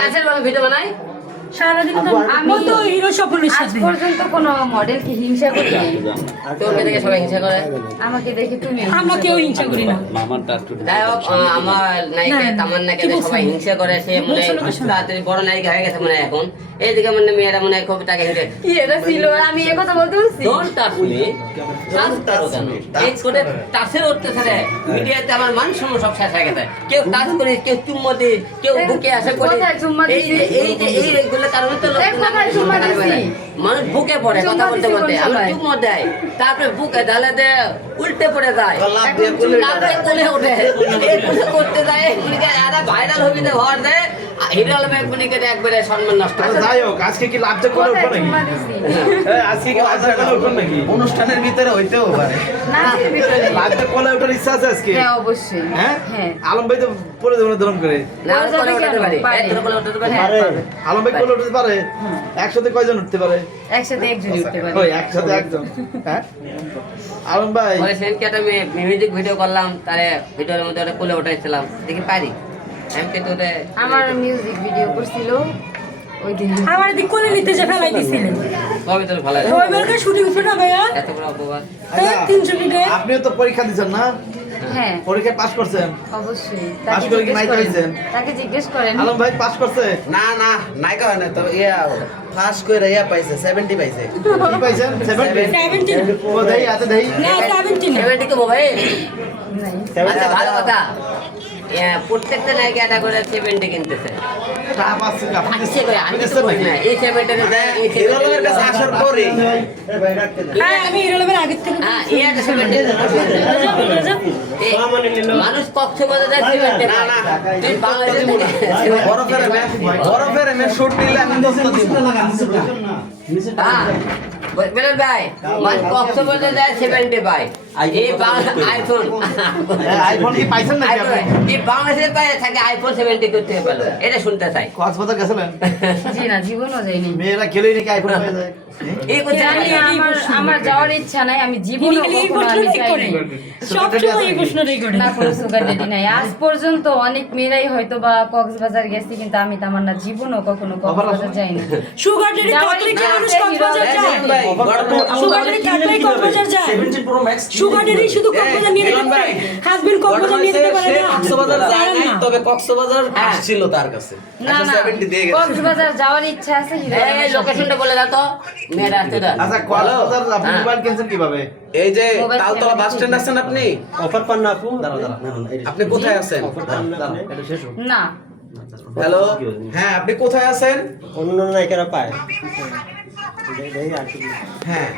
কাছের ভিডিও বানাই। সারাদিন তো আমি- তো হিরো স্বপনের সাথে। পর্যন্ত কোনো মডেল হিংসা করি তোকে দেখে সবাই হিংসা করে। আমাকে দেখে তুমি আমরা হিংসা করি না। যাই হোক আহ, আমার নায়িকা তামান্নাকে দেখে সবাই হিংসা করে সে মনে? তাড়াতাড়ি বড় নায়িকা হয়ে গেছে মনে এখন। এইদিকে মানে মেয়েরা মনে খুব তাকে হিংসা কি এটা ছিল? আমি এ কথা বলতে বলছি। ডোন্ট টাচ মি টাচ করো কেন? করে। টাচের উঠতেছে মিডিয়াতে আমার মান সম্মান সব শেষ হয়ে গেছে। কেউ টাচ করে কেউ চুম্মা দি কেউ বুকে আসে করে। এই যে এই যে এই এগুলো কারণে তো? মানুষ বুকে পড়ে কথা বলতে বলতে। কোন আমি সময়? চুম্মা দেয় তারপরে বুকে ঢালে দে উল্টে পড়ে যায়। কোলে ওঠে। করতে যায় ভাইরাল হবি হওয়ার দেয় একবারে সম্মান নষ্ট আচ্ছা, যাই হোক আজকে কি লাভটা করে কোথায় নাকি? চুম্মা দিছি? এ, আজকে কি লাভটা করে উঠবো নাকি? অনুষ্ঠানের ভিতরে হইতেও পারে। নাচের ভিতরে। লাভটা ইচ্ছা আছে আজকে? হ্যাঁ অবশ্যই। হ্যাঁ? হ্যাঁ। আলম ভাই তো পরে দেবো ধরম করে। না আমি কোলে উঠাতে পারি। আলম ভাই কোলে উঠতে একসাথে কয়জন উঠতে পারে? একসাথে একজনই উঠতে পারে। ওই একসাথে একজন। হ্যাঁ? আলম ভাই? ওই সেদিনকে একটা মিউজিক ভিডিও করলাম তারে ভিডিওর মধ্যে ওটা কোলে উঠাইছিলাম। দেখি পারি? কিন্তু আমার মিউজিক ভিডিও করছিল ওই দিন। আমার দিক কোলে নিতে যে ফেলাই দিছিলেন। কবে তোর ভালো রবিবারকে শুটিং উঠবে না ভাইয়া? এত বড় অপবাদ। এই তিনশো মিটার আপনিও তো পরীক্ষা দিচ্ছেন না? হ্যাঁ। পরীক্ষায় পাস করছেন? অবশ্যই। পাস করে কি জিজ্ঞেস নায়িকা তাকে জিজ্ঞেস করেন। আলম ভাই পাস করছে? না না নায়িকা হয় না তো ইয়া করে ইয়া পাইছে সেভেন্টি পাইছে। কি পাইছেন? সেভেন্টি সেভেন্টিন ও দেই হাতে দেই। না সেভেন্টিন সেভেন্টি কে মোবাইল আচ্ছা ভালো কথা। এ, প্রত্যেকটা নায়িকা এটা করে সেভেন্টি কিনতেছে। না পরে। হ্যাঁ হ্যাঁ সেভেন্টি মানুষ কক্সবাজার যায় না, না। বরফের শুট নিলে আমি হ্যাঁ ভাই মানুষ কক্সবাজার যায় সেভেন্টি এই বাংলা আইফোন। আইফোন কি পাইছেন এই বাংলাদেশের বাইরে থাকে আইফোন সেভেন্টি করতে পেল এটা শুনতে চাই। কক্সবাজার গেছিলেন? জি না জীবনও যাইনি মেয়েরা গেলেই নাকি আইফোন হয়ে? যায় আমার যাওয়ার ইচ্ছা নাই আমি না আজ পর্যন্ত অনেক মেয়েরাই হয়তো বা কক্সবাজার গেছি কিন্তু আমি তামান্না জীবনও কখনো কক্সবাজার যাইনি। সুগার শুধু কক্সবাজার নিয়ে হাজবেন্ড কক্সবাজার নিয়ে যেতে পারে না? কক্সবাজার যায় নাই তবে কক্সবাজার আসছিল তার কাছে। না আচ্ছা, না 70 দিয়ে গেছে। কক্সবাজার যাওয়ার ইচ্ছা আছে হিরো এই লোকেশনটা বলে দাও তো। মেয়েরা আসতে দাও আচ্ছা কক্সবাজার আপনি হ্যাঁ। মোবাইল কিনছেন কীভাবে? এই যে তালতলা বাস স্ট্যান্ড আছেন আপনি? অফার পান না আপু? দাঁড়াও দাঁড়াও আপনি কোথায় আছেন? না হ্যালো? হ্যাঁ আপনি কোথায় আছেন? অন্য নায়িকারা পায়। হ্যাঁ।